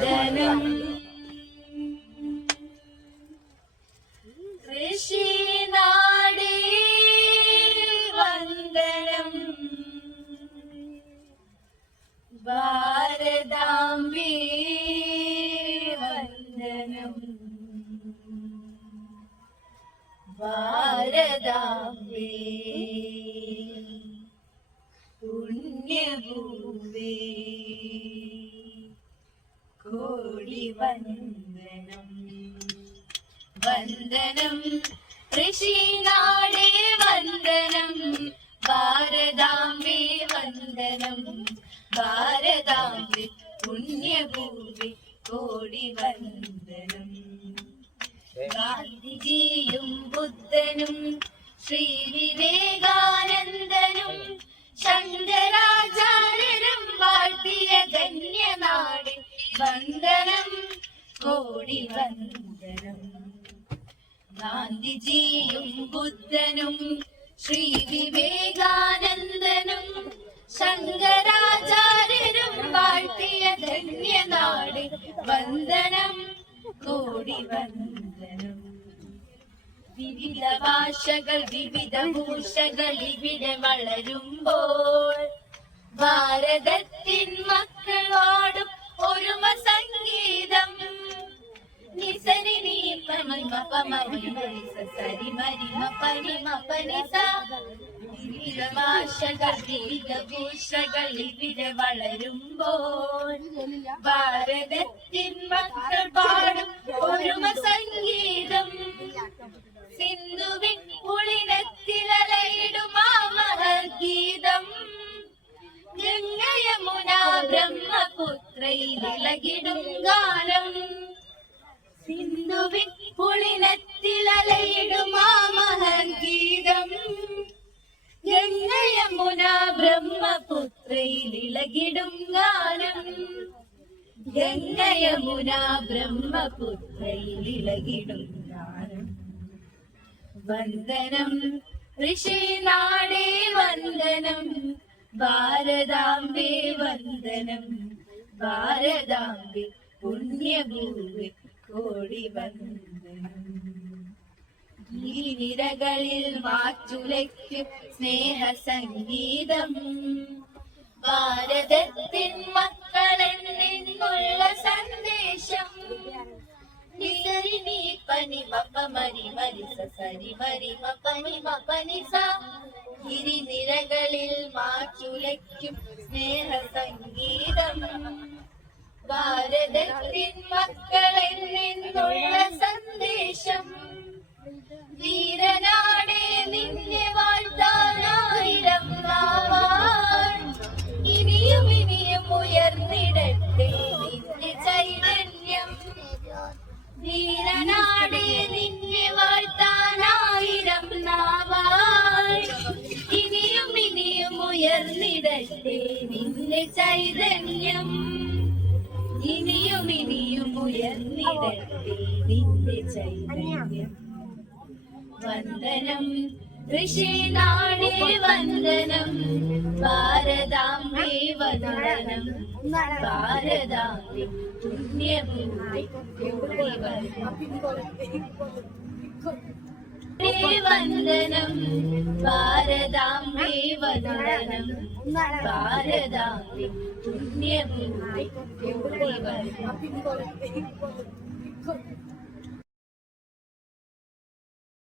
വന്ദനം ഋഷിനാടേ വന്ദനം ഭാരതാംബേ വന്ദനം ഭാരതാംബേ പുണ്യഭൂമി കോടി വന്ദനം വന്ദനം ഋഷിനാടേ വന്ദനം ഭാരതാംബേ വന്ദനം ഭാരതാംബേ പുണ്യഭൂമി കോടി വന്ദനം ഗാന്ധിജിയും ബുദ്ധനും ശ്രീ വിവേകാനന്ദനും ശങ്കരാചാര്യരും വാഴ്ത്തിയ ധന്യനാട് വന്ദനം കോടി വന്ദനം ഗാന്ധിജിയും ബുദ്ധനും ശ്രീ വിവേകാനന്ദനും ശങ്കരാചാര്യരും വാഴ്ത്തിയ ധന്യനാട് വന്ദനം കോടി വന്ദനം വിവിധ ഭാഷകൾ വിവിധ ഭൂഷകൾ ഇവിടെ വളരുമ്പോൾ ഭാരതത്തിൻ മക്കളോടും ഒരുമ സംഗീതം നിസരി നീ പമ പമരി സരി മരി മപനി മപനിസ വിവിധ ഭാഷകൾ വിവിധ ഭൂഷകൾ ഇവിടെ വളരുമ്പോൾ ഭാരതത്തിൻ മക്കൾ പാടും ഒരുമ സംഗീതം സിന്ധുവിൻ പുളിനത്തിലലയിടുമാ മഹർഗീതം ഗംഗയമുന ബ്രഹ്മപുത്രയിലിളകിടും ഗാനം സിന്ധുവിൻ പുളിനത്തിലലയിടുമാ മഹർഗീതം ഗംഗയമുന ബ്രഹ്മപുത്രയിലിളകിടും ഗാനം ഗംഗയമുന ബ്രഹ്മപുത്രയിലിളകിടും ഗാനം വന്ദനം ഋഷിനാടേ വന്ദനം ഭാരതാംബേ വന്ദനം ഭാരതാംബേ പുണ്യഭൂമി കോടി വന്ദനം ഗിരിനിരകളിൽ മാറ്റുലയ്ക്കും സ്നേഹ സംഗീതം ഭാരതത്തിൻ മക്കളിൽ നിന്നുള്ള സന്ദേശം നിസരി നീ പനി മപ മരി മരി സരി മരി മപനി മപനി സ ഗിരിനിരകളിൽ മാറ്റുലയ്ക്കും സ്നേഹ സംഗീതം ഭാരതത്തിൻ മക്കളിൽ നിന്നുള്ള സന്ദേശം വീരനാടേ നിന്നെ വാഴ്ത്താനായിരം നാവാൻ ഇനിയും ഇനിയും ഉയർന്നിടട്ടെ നിന്റെ ചൈതന്യം വീരനാടേ നിന്നെ വാഴ്ത്താനായിരം നാവാൻ ഇനിയും ഇനിയും ഉയർന്നിടട്ടെ നിന്റെ ചൈതന്യം ഇനിയും ഇനിയും ഉയർന്നിടട്ടെ നിന്റെ ചൈതന്യം വന്ദനം ഋഷിനാടേ വന്ദനം ഭാരതാംബേ വന്ദനം ഭാരതാംബേ പുണ്യഭൂമി കോടി വന്ദനം ഭാരതാംബേ വന്ദനം ഭാരതാംബേ പുണ്യഭൂമി കോടി